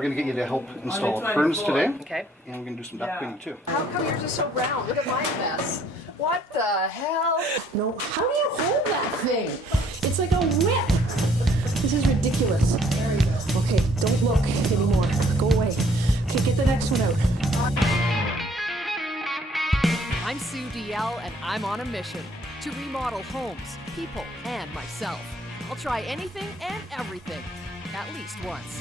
we're going to get you to help install a furnace today. Okay. And we're going to do some duct cleaning too. How come yours is so brown? Look at my mess. What the hell? No, how do you hold that thing? It's like a whip. This is ridiculous. There we go. Okay, don't look anymore. Go away. Okay, get the next one out. I'm Sue Deyell, and I'm on a mission to remodel homes, people, and myself. I'll try anything and everything, at least once.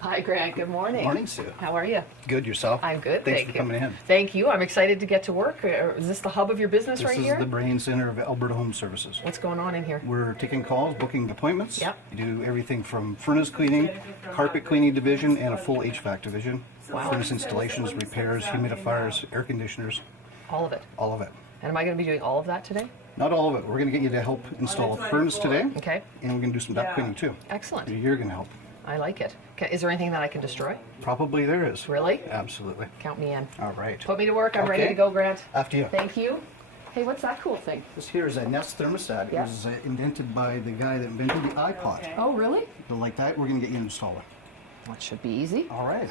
Hi, Grant. Good morning. Morning, Sue. How are you? Good, yourself? I'm good. Thanks Thank for you. coming in. Thank you. I'm excited to get to work. Is this the hub of your business right This here? is the brain center of Alberta Home Services. What's going on in here? We're taking calls, booking appointments. Yep. We do everything from furnace cleaning, carpet cleaning division, and a full HVAC division. Wow. Furnace installations, repairs, humidifiers, air conditioners, All of it. all of it. And am I going to be doing all of that today? Not all of it. We're going to get you to help install a furnace today. Okay. And we're going to do some duct cleaning too. Excellent. You're going to help. I like it. Okay. Is there anything that I can destroy? Probably there is. Really? Absolutely. Count me in. All right. Put me to work. I'm ready Okay. to go, Grant. After you. Thank you. Hey, what's that cool thing? This here is a Nest thermostat. Yeah. It was invented by the guy that invented the iPod. Oh, really? So like that, we're going to get you to install it. That should be easy. All right.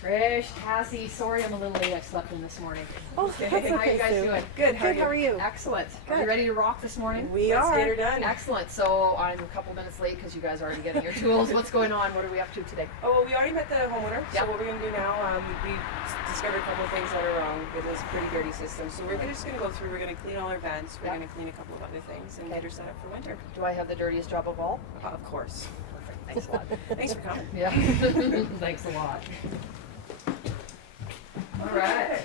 Trish, Cassie, sorry I'm a little late. I slept in this morning. Oh, that's okay, How are you guys Sue. doing? Good. How are you? Excellent. Are you Good. ready to rock this morning? We Let's are. get her done. Excellent. So I'm a couple minutes late because you guys are already getting your tools. What's going on? What are we up to today? Oh, well, we already met the homeowner. Yep. So what we're going to do now, we discovered a couple of things that are wrong with this pretty dirty system. So we're just going to go through. We're going to clean all our vents. We're Yep. going to clean a couple of other things and Okay. get her set up for winter. Do I have the dirtiest job of all? Of course. Perfect. Thanks a lot. Thanks for coming. Yeah. Thanks a lot. All right.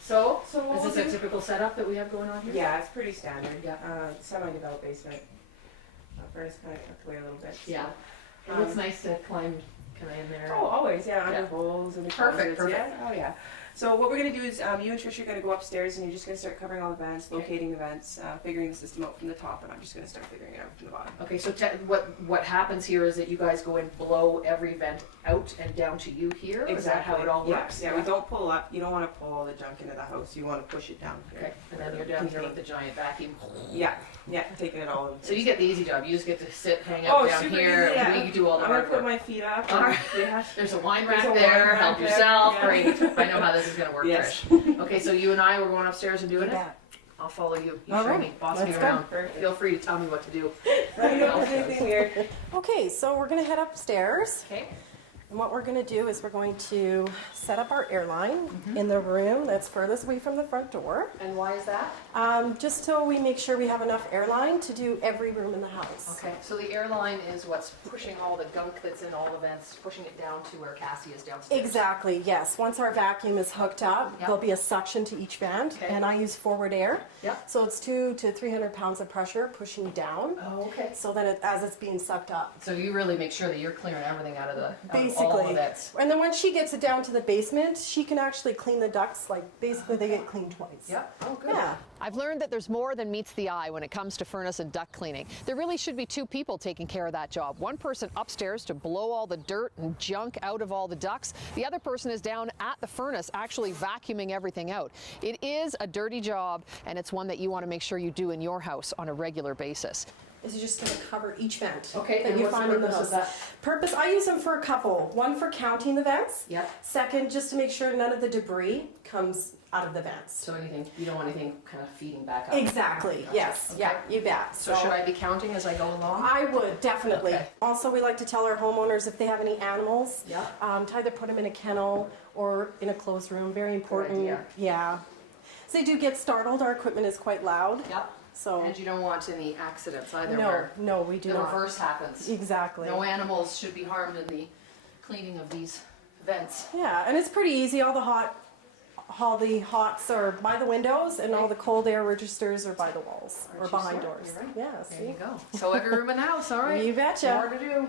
So what is this we'll a do- typical setup that we have going on here? Yeah, it's pretty standard. Yeah. Semi-developed basement. Furnace kind of tucked away a little bit. So. Yeah. It looks nice to climb kind of in there. Oh, always, yeah, under Yeah. holes and the Perfect, closets, perfect. Yeah, oh yeah. So what we're going to do is you and Trish are going to go upstairs and you're just going to start covering all the vents, locating the vents, figuring the system out from the top, and I'm just going to start figuring it out from the bottom. Okay, so what happens here is that you guys go and blow every vent out and down to you here? Is that how it all Yeah, works? Yeah, we don't pull up. You don't want to pull all the junk into the house. You want to push it down here. Okay, and then you're down here with the giant vacuum. Yeah, taking it all in. So you get the easy job. You just get to sit, hang out down super here, easy, yeah. and we do all the I'm going hard to put work. my feet up. All right. Yeah. There's a wine There's rack a wine there. rack Help there, yourself. yeah. Great. I know how this is going to work, Yes. Trish. Okay, so you and I were going upstairs and doing it? I'll follow you. You All show right. me. Boss Let's me go. around. Perfect. Feel free to tell me what to do. I don't know if there's anything weird. Okay, so we're going to head upstairs. Okay. And what we're going to do is we're going to set up our air line in the room that's furthest away from the front door. And why is that? Just so we make sure we have enough air line to do every room in the house. Okay, so the airline is what's pushing all the gunk that's in all the vents, pushing it down to where Cassie is downstairs. Exactly, yes. Once our vacuum is hooked up, Yep. there'll be a suction to each vent, Okay. and I use forward air. Yep. So it's 200 to 300 pounds of pressure pushing down. Oh, okay. So then as it's being sucked up. So you really make sure that you're clearing everything out of all the Basically. vents. And then once she gets it down to the basement, she can actually clean the ducts, like basically they get cleaned twice. Yep. Oh, good. Yeah. I've learned that there's more than meets the eye when it comes to furnace and duct cleaning. There really should be two people taking care of that job. One person upstairs to blow all the dirt and junk out of all the ducts. The other person is down at the furnace actually vacuuming everything out. It is a dirty job, and it's one that you want to make sure you do in your house on a regular basis. This is just going to cover each vent Okay, that and you what's the find in the purpose house. of that? Purpose, I use them for a couple. One for counting the vents. Yep. Second, just to make sure none of the debris comes out of the vents. So you don't want anything kind of feeding back up. Exactly, Gotcha. yes, Okay. yeah, you bet. So should I be counting as I go along? I would, definitely. Okay. Also, we like to tell our homeowners if they have any animals, Yeah. to either put them in a kennel or in a closed room, very important. idea. Yeah. So they do get startled, our equipment is quite loud. Yep. So, And you don't want any accidents either. no, where no, we do the not. reverse happens. Exactly. No animals should be harmed in the cleaning of these vents. Yeah, and it's pretty easy. All the hots are by the windows, and all the cold air registers are by the walls Aren't or you behind smart? doors. You're right. Yes. There you go. So every room in the house, all right? You betcha. More to do.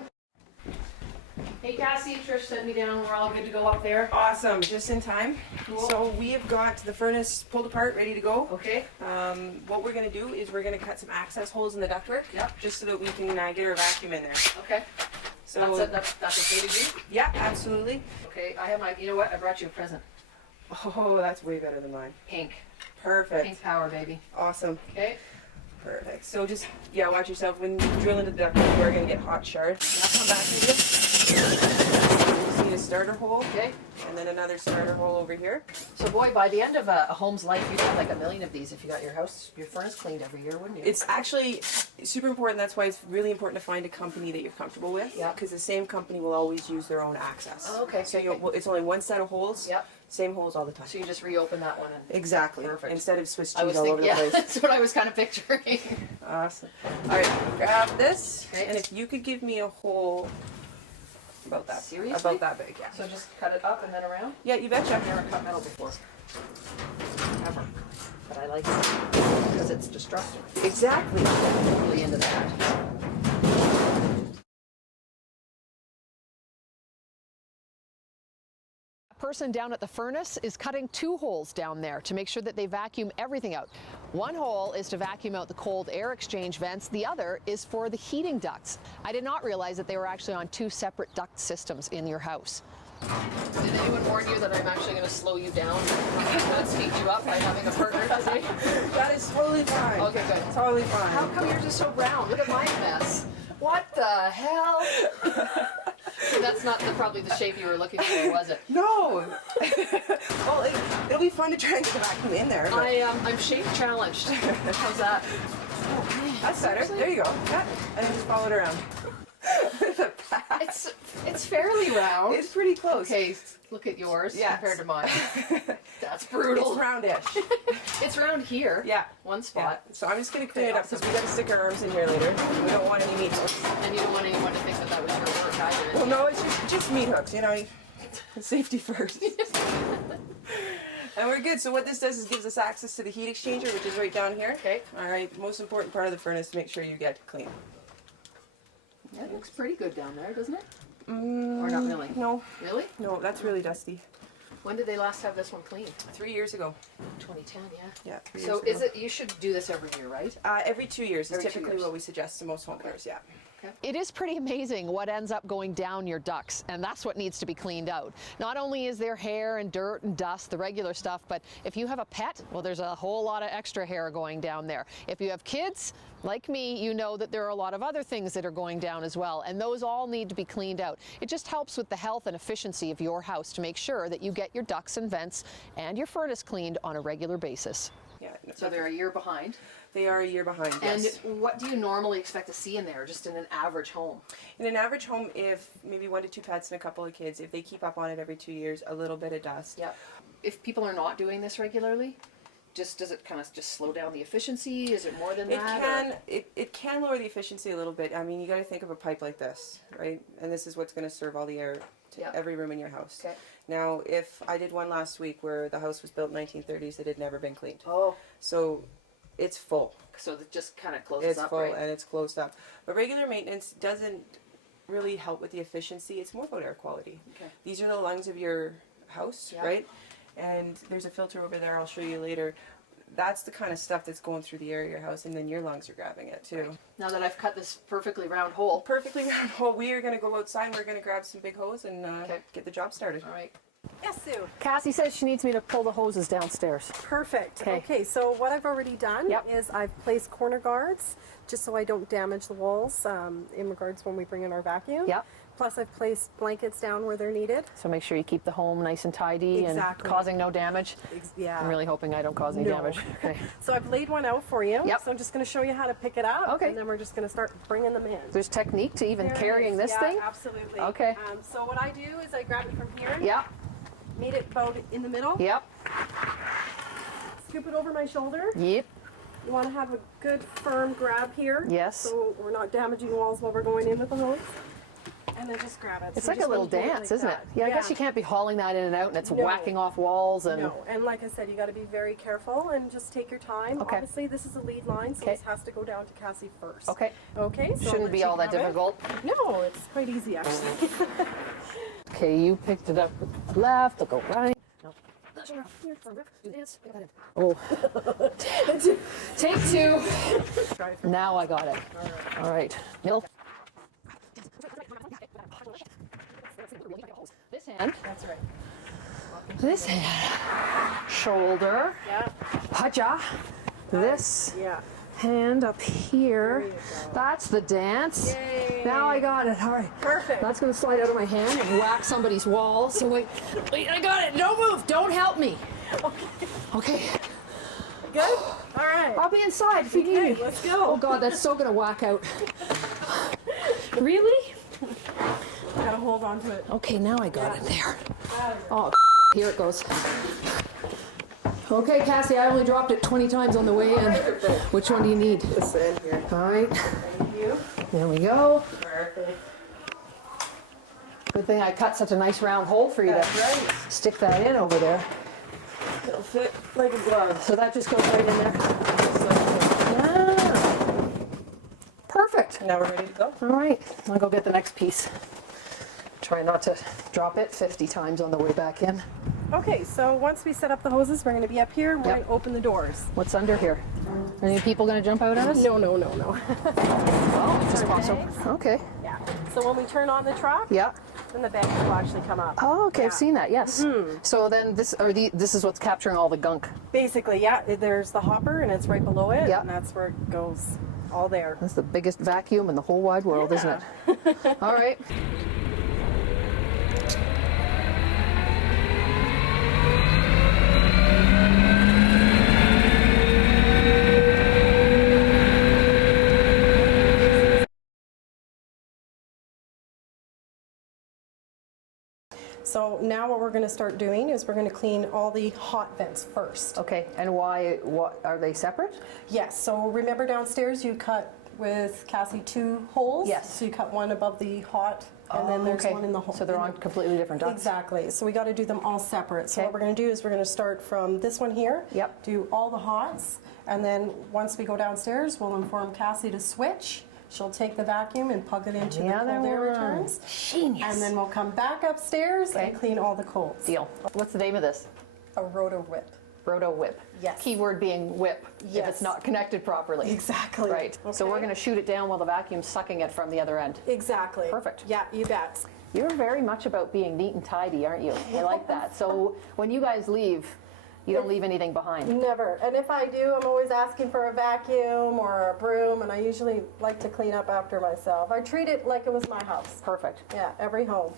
Hey Cassie, Trish sent me down. We're all good to go up there. Awesome, just in time. Cool. So we have got the furnace pulled apart, ready to go. Okay. What we're gonna do is we're gonna cut some access holes in the ductwork. Yep. Just so that we can get our vacuum in there. Okay. So That's okay to do? yeah, absolutely. Okay, I have my, you know what? I brought you a present. Oh, that's way better than mine. Pink. Perfect. Pink power, baby. Awesome. Okay. Perfect. So just, yeah, watch yourself. When you drill into the ductwork, we're going to get hot shard. I'll come back to you. Just need a starter hole. Okay. And then another starter hole over here. So boy, by the end of a home's life, you'd have like 1 million of these if you got your furnace cleaned every year, wouldn't you? It's actually super important. That's why it's really important to find a company that you're comfortable with. Yeah. Because the same company will always use their own access. Oh, okay. So Okay. it's only one set of holes. Yep. Same holes all the time. So you just reopen that one and Exactly. Perfect. Instead of Swiss I cheese was all over thinking, the yeah, place. that's what I was kind of picturing. Awesome. All right, grab this, Okay. and if you could give me a hole about that, Seriously? about that big, yeah. So just cut it up and then around? Yeah, you betcha. I've never cut metal before. Ever. But I like it because it's destructive. Exactly. I'm really into that. Person down at the furnace is cutting 2 holes down there to make sure that they vacuum everything out. One hole is to vacuum out the cold air exchange vents. The other is for the heating ducts. I did not realize that they were actually on 2 separate duct systems in your house. Did anyone warn you that I'm actually going to slow you down and speed you up by having a partner today? That is totally fine. Okay, good. Totally fine. How come you're just so brown? Look at my mess. What the hell? So that's not probably the shape you were looking for, was it? No. Well, it'll be fun to try and get the vacuum in there. But I'm shape challenged. How's that? that's better. Seriously? There you go. Yeah. And then just follow it around. It's fairly round. It's pretty close. Okay, look at yours Yes. compared to mine. That's brutal. It's roundish. It's round here. Yeah. One Yeah. spot. So I'm just going to clean it up because we got to stick our arms in here later. We don't want any meat hooks. And you don't want anyone to think that that was your work either. Well, no, it's just meat hooks, you know. Safety first. And we're good. So what this does is gives us access to the heat exchanger, which is right down here. Okay. All right. Most important part of the furnace, make sure you get clean. That looks pretty good down there, doesn't it? Or not really? No, Really? no, that's really dusty. When did they last have this one cleaned? 3 years ago. 2010, yeah. Yeah, 3 years So ago. is it, you should do this every year, right? Every 2 years is Every 2 typically years. what we suggest to most homeowners, yeah. It is pretty amazing what ends up going down your ducts, and that's what needs to be cleaned out. Not only is there hair and dirt and dust, the regular stuff, but if you have a pet, well, there's a whole lot of extra hair going down there. If you have kids, like me, you know that there are a lot of other things that are going down as well, and those all need to be cleaned out. It just helps with the health and efficiency of your house to make sure that you get your ducts and vents and your furnace cleaned on a regular basis. Yeah. So they're a year behind. They are a year behind, yes. And what do you normally expect to see in there, just in an average home? In an average home, if maybe 1 to 2 pets and a couple of kids, if they keep up on it every 2 years, a little bit of dust. Yep. If people are not doing this regularly, does it kind of just slow down the efficiency? Is it more than that? It can lower the efficiency a little bit. I mean, you got to think of a pipe like this, right? And this is what's going to serve all the air to Yeah. every room in your house. Okay. Now, if I did one last week where the house was built in 1930s, it had never been cleaned. Oh, So it's full. so it just kind of closes It's up, full right? and it's closed up. But regular maintenance doesn't really help with the efficiency. It's more about air quality. Okay. These are the lungs of your house, Yeah. right? And there's a filter over there I'll show you later. That's the kind of stuff that's going through the air of your house, and then your lungs are grabbing it too. Now that I've cut this perfectly round hole. Perfectly round hole. We are going to go outside and we're going to grab some big hose and Okay. get the job started. All right. Yes, Sue. Cassie says she needs me to pull the hoses downstairs. Perfect. Okay. Okay, so what I've already done Yep. is I've placed corner guards just so I don't damage the walls in regards when we bring in our vacuum. Yep. Plus I've placed blankets down where they're needed. So make sure you keep the home nice and tidy Exactly. and causing no damage. Yeah. I'm really hoping I don't cause any No. damage. Okay. So I've laid one out for you. Yep. So I'm just going to show you how to pick it up. Okay. And then we're just going to start bringing them in. There's technique to even There it carrying is. this Yeah, thing? absolutely. Okay. So what I do is I grab it from here. Yep. Meet it about in the middle. Yep. Scoop it over my shoulder. Yep. You want to have a good firm grab here. Yes. So we're not damaging walls while we're going in with the hose. And then just grab it. It's So like a just little wanna hold dance, like isn't it? that. Yeah, I guess you can't be hauling that in and out and it's No. whacking off walls and... No, and like I said, you got to be very careful and just take your time. Okay. Obviously, this is a lead line, so Okay. this has to go down to Cassie first. Okay. Okay. So I'll Shouldn't let be you all that grab it. difficult. No, it's quite easy actually. Okay, you picked it up with the left, I'll go right. No. Do this. Oh. Take two. Now I got it. All right. Middle. This hand. That's right. This hand. Shoulder. Yeah. Paja. This Yeah. hand up here. you go. That's the dance. Yay. Now I got it. All right. Perfect. That's going to slide out of my hand and whack somebody's wall. So wait, I got it. Don't move. Don't help me. Okay. Good? All right. I'll be inside if you need Okay, me. let's go. Oh God, that's so going to whack out. Really? Gotta hold on to it. Okay, now I got it there. Oh, here it goes. Okay, Cassie, I only dropped it 20 times on the way in. Which one do you need? This in here. All right. Thank you. There we go. Perfect. Good thing I cut such a nice round hole for you That's to right. stick that in over there. It'll fit like a glove. So that just goes right in there. Yeah. Perfect. Now we're ready to go. All right, I'll go get the next piece. Try not to drop it 50 times on the way back in. Okay, so once we set up the hoses, we're going to be up here. We're Yep. going to open the doors. What's under here? Any people going to jump out at us? No. Well, just pass over. bags. Okay. Yeah. So when we turn on the truck, Yeah. then the bags will actually come up. Oh, okay. I've Yeah. seen that. Yes. So then this is what's capturing all the gunk. Basically, yeah, there's the hopper and it's right below it, Yeah. and that's where it goes all there. That's the biggest vacuum in the whole wide world, isn't it? All right. So now what we're going to start doing is we're going to clean all the hot vents first. Okay. And why? What are they separate? Yes, so remember downstairs you cut with Cassie 2 holes? Yes. So you cut one above the hot, and then there's okay. one in the hole. So they're on completely different ducts. Exactly. So we got to do them all separate. So Okay. what we're going to do is we're going to start from this one here. Yep. Do all the hots, and then once we go downstairs, we'll inform Cassie to switch. She'll take the vacuum and plug it into the other cold air one. returns. Genius. And then we'll come back upstairs Okay. and clean all the colds. Deal. What's the name of this? A roto whip. Roto whip. Yes. Keyword being whip. If Yes. it's not connected properly. Exactly. Right. So we're Okay. going to shoot it down while the vacuum's sucking it from the other end. Exactly. Perfect. Yeah, you bet. You're very much about being neat and tidy, aren't you? I like that. So when you guys leave, you don't leave anything behind. Never. And if I do, I'm always asking for a vacuum or a broom, and I usually like to clean up after myself. I treat it like it was my house. Perfect. Yeah, every home.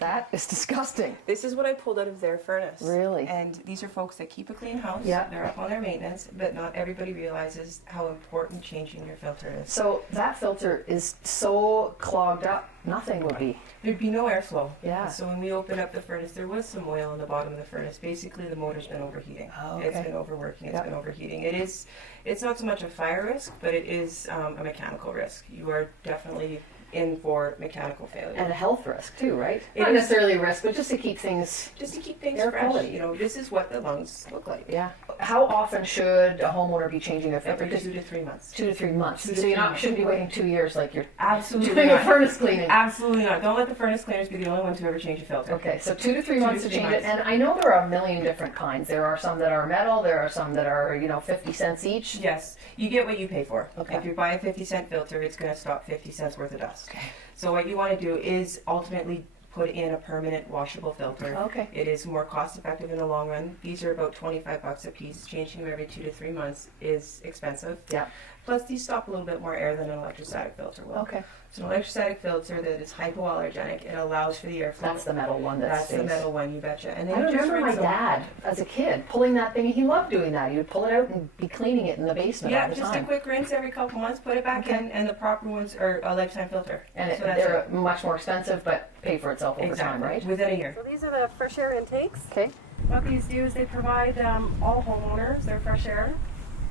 That is disgusting. This is what I pulled out of their furnace. Really? And these are folks that keep a clean house. Yeah. They're up on their maintenance, but not everybody realizes how important changing your filter is. So that filter is so clogged up, nothing would be. There'd be no airflow. Yeah. So when we opened up the furnace, there was some oil in the bottom of the furnace. Basically, the motor's been overheating. Oh, It's okay. been overworking. It's Yeah. been overheating. It's not so much a fire risk, but it is a mechanical risk. You are definitely in for mechanical failure. And a health risk too, right? It Not is. necessarily a risk, but just to keep things... Just to keep things Air fresh. quality. You know, this is what the lungs look like. Yeah. How often should a homeowner be changing their filter? Every 2 to 3 months. 2 to 3 months. 2 to So 3 you months. shouldn't be waiting 2 years like you're Absolutely doing a not. furnace cleaning. Absolutely not. Don't let the furnace cleaners be the only ones who ever change a filter. Okay, so 2 to 3 2 to months to 3 change it. months. And I know there are a million different kinds. There are some that are metal, there are some that are, 50 cents each. Yes, you get what you pay for. Okay. If you buy a 50-cent filter, it's going to stop 50 cents worth of dust. Okay. So what you want to do is ultimately put in a permanent washable filter. Okay. It is more cost effective in the long run. These are about $25 a piece. Changing them every 2 to 3 months is expensive. Yeah. Plus these stop a little bit more air than an electrostatic filter will. Okay. So an electrostatic filter that is hypoallergenic. It allows for the airflow. That's the metal one that That's stays. the metal one, you betcha. And they I don't just remember my rinse them. dad, as a kid, pulling that thing. He loved doing that. He would pull it out and be cleaning it in the basement all Yeah, the just a time. quick rinse every couple months, put it back in, and the proper ones are a lifetime filter. And So that's they're it. much more expensive, but pay for itself over time, right? Within a year. So these are the fresh air intakes. Okay. What these do is they provide all homeowners their fresh air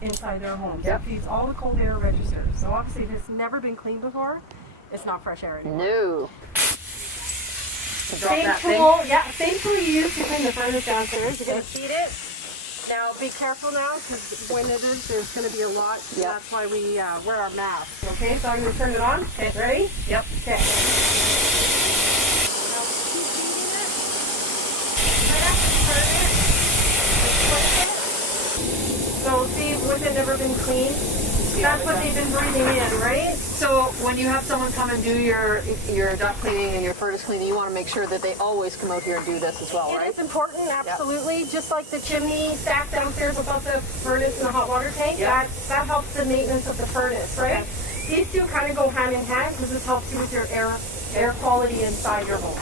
inside their homes. Yep. It feeds all the cold air registers. So obviously if it's never been cleaned before, it's not fresh air anymore. No. Same tool, same tool you use to clean the furnace downstairs. You're going to feed it. Now be careful now, because when it is, there's going to be a lot. So Yep. that's why we wear our masks. Okay, so I'm going to turn it on. Okay, ready? Yep. Okay. Now keep feeding it. Right after you turn it, and twist it. So see, with it never been cleaned, that's what they've been breathing in, right? So when you have someone come and do your duct cleaning and your furnace cleaning, you want to make sure that they always come out here and do this as well, right? It's important, absolutely. Just like the chimney stacked downstairs above the furnace and the hot water tank, that helps the maintenance of the furnace, right? These two kind of go hand in hand because this helps you with your air quality inside your home.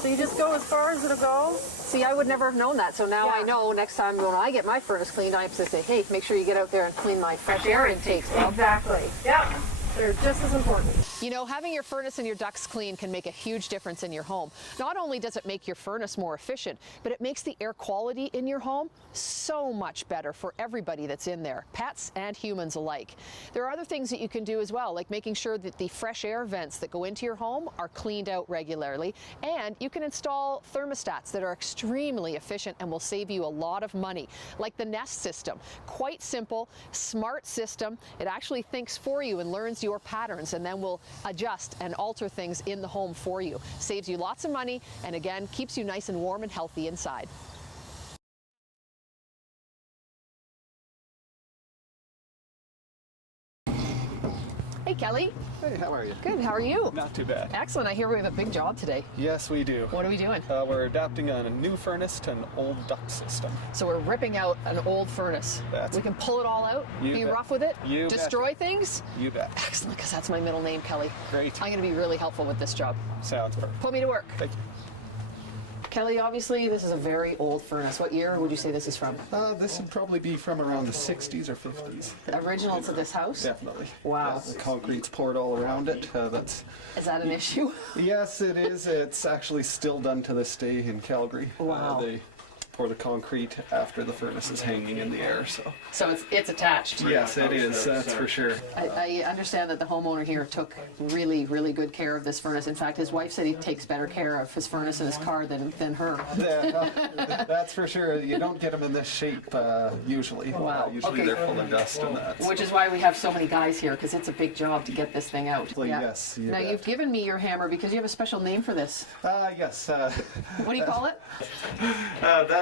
So you just go as far as it'll go. See, I would never have known that. So now Yeah. I know next time when I get my furnace cleaned, I have to say, hey, make sure you get out there and clean my fresh air intakes. Well, Exactly. Yeah. They're just as important. you know, having your furnace and your ducts clean can make a huge difference in your home. Not only does it make your furnace more efficient, but it makes the air quality in your home so much better for everybody that's in there, pets and humans alike. There are other things that you can do as well, like making sure that the fresh air vents that go into your home are cleaned out regularly, and you can install thermostats that are extremely efficient and will save you a lot of money, like the Nest system. Quite simple, smart system. It actually thinks for you and learns your patterns, and then will adjust and alter things in the home for you. Saves you lots of money, and again, keeps you nice and warm and healthy inside. Hey, Kelly. Hey, how are you? Good, how are you? Not too bad. Excellent. I hear we have a big job today. Yes, we do. What are we doing? We're adapting a new furnace to an old duct system. So we're ripping out an old furnace. That's We can pull it all out, You be bet. rough with it, You destroy things. You bet. Excellent, because that's my middle name, Kelly. Great. I'm going to be really helpful with this job. Sounds perfect. Put me to work. Thank you. Kelly, obviously, this is a very old furnace. What year would you say this is from? This would probably be from around the 60s or 50s. Original to this house? Definitely. Wow. Yes, the concrete's poured all around it. That's Is that an issue? Yes, it is. It's actually still done to this day in Calgary. Wow. They pour the concrete after the furnace is hanging in the air. So It's attached. yes, it is. That's for sure. I understand that the homeowner here took really, really good care of this furnace. In fact, his wife said he takes better care of his furnace and his car than her. Yeah, that's for sure. You don't get them in this shape usually. Wow. Usually Okay. they're full of dust and that. Which is why we have so many guys here, because it's a big job to get this thing out. Well, yes, you Now, bet. you've given me your hammer because you have a special name for this. Yes. What do you call it?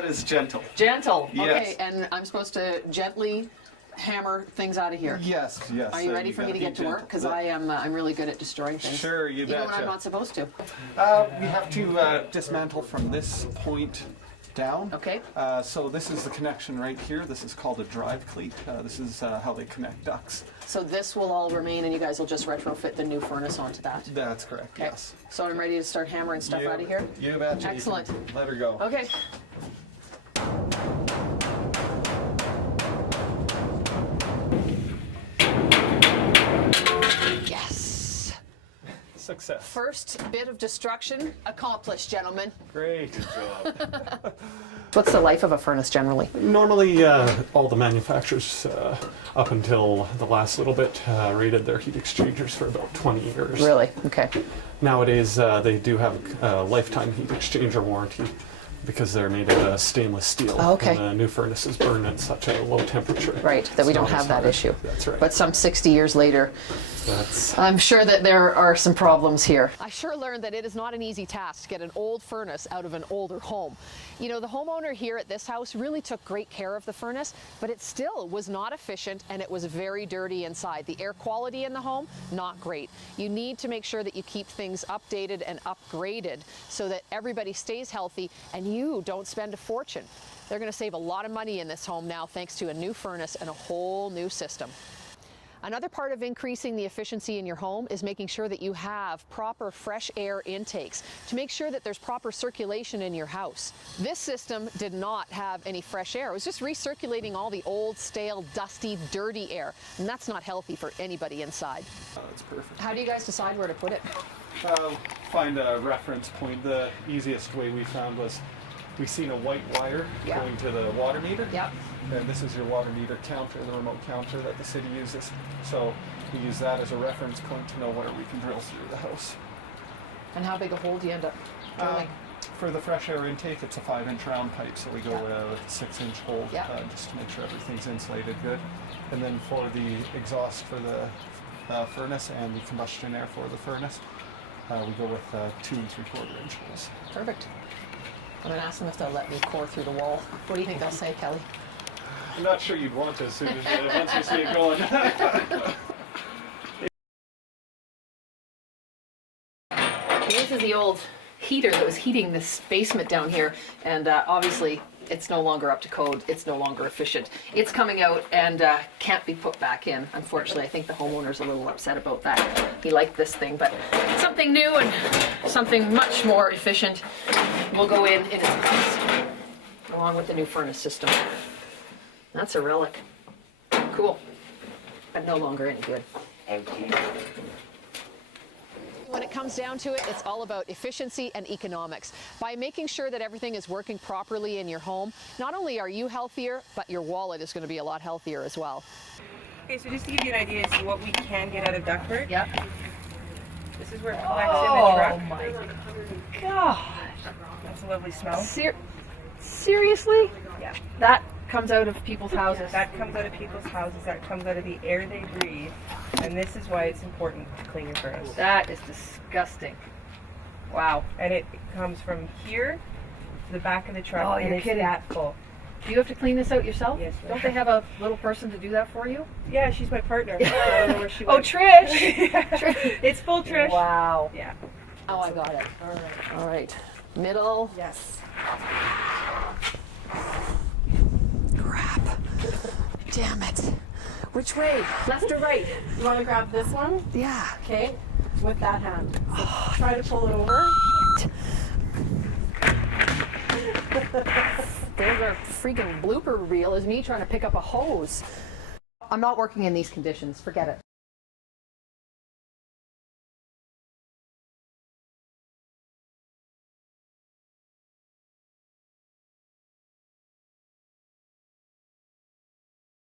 That is gentle. Gentle. Yes. Okay, and I'm supposed to gently hammer things out of here. Yes, yes. Are you ready for me to get to work? Because I'm really good at destroying things. Sure, you Even when betcha. I'm not supposed to. We have to dismantle from this point down. Okay. So this is the connection right here. This is called a drive cleat. This is how they connect ducts. So this will all remain, and you guys will just retrofit the new furnace onto that. That's correct. Okay. Yes. So I'm ready to start hammering stuff out of here. You betcha. You Excellent. can let her go. Okay. Yes. Success. First bit of destruction accomplished, gentlemen. Great. What's the life of a furnace generally? Normally, all the manufacturers, up until the last little bit, rated their heat exchangers for about 20 years. Really? Okay. Nowadays, they do have a lifetime heat exchanger warranty because they're made of stainless steel. Oh, okay. And the new furnaces burn at such a low temperature. Right, that we It's don't not have as that hard. issue. That's right. But some 60 years later, That's I'm sure that there are some problems here. I sure learned that it is not an easy task to get an old furnace out of an older home. You know, the homeowner here at this house really took great care of the furnace, but it still was not efficient and it was very dirty inside. The air quality in the home, not great. You need to make sure that you keep things updated and upgraded so that everybody stays healthy and you don't spend a fortune. They're going to save a lot of money in this home now thanks to a new furnace and a whole new system. Another part of increasing the efficiency in your home is making sure that you have proper fresh air intakes to make sure that there's proper circulation in your house. This system did not have any fresh air. It was just recirculating all the old, stale, dusty, dirty air, and that's not healthy for anybody inside. That's perfect. How do you guys decide where to put it? Find a reference point. The easiest way we found was we seen a white wire Yeah. going to the water meter. Yep. And this is your water meter counter, the remote counter that the city uses. So we use that as a reference point to know where we can drill through the house. And how big a hole do you end up drilling? For the fresh air intake, it's a 5-inch round pipe, so we go with a 6-inch hole just to make sure everything's insulated good. And then for the exhaust for the furnace and the combustion air for the furnace, we go with 2 3/4-inch holes. Perfect. I'm going to ask them if they'll let me core through the wall. What do you think they'll say, Kelly? I'm not sure you'd want to as soon as once you see it going. This is the old heater that was heating this basement down here, and obviously it's no longer up to code. It's no longer efficient. It's coming out and can't be put back in. Unfortunately, I think the homeowner's a little upset about that. He liked this thing, but something new and something much more efficient will go in its place, along with the new furnace system. That's a relic. Cool, but no longer any good. When it comes down to it, it's all about efficiency and economics. By making sure that everything is working properly in your home, not only are you healthier, but your wallet is going to be a lot healthier as well. Okay, so just to give you an idea as to what we can get out of ductwork. Yep. This is where it collects in the truck. Oh my gosh. That's a lovely smell. Seriously? Yeah. That comes out of people's houses. That comes out of people's houses. That comes out of the air they breathe. And this is why it's important to clean your furnace. That is disgusting. Wow. And it comes from here to the back of the truck. Oh, and you're it's kidding. that full. Do you have to clean this out yourself? Yes. Don't they have a little person to do that for you? Yeah, she's my partner. I don't know where she Oh, went. Trish! It's full, Trish. Wow. Yeah. Oh, I got it. All right. All right. Middle. Yes. Crap. Damn it. Which way? Left or right? You want to grab this one? Yeah. Okay, with that hand. So try to pull it over. There's our freaking blooper reel is me trying to pick up a hose. I'm not working in these conditions. Forget it.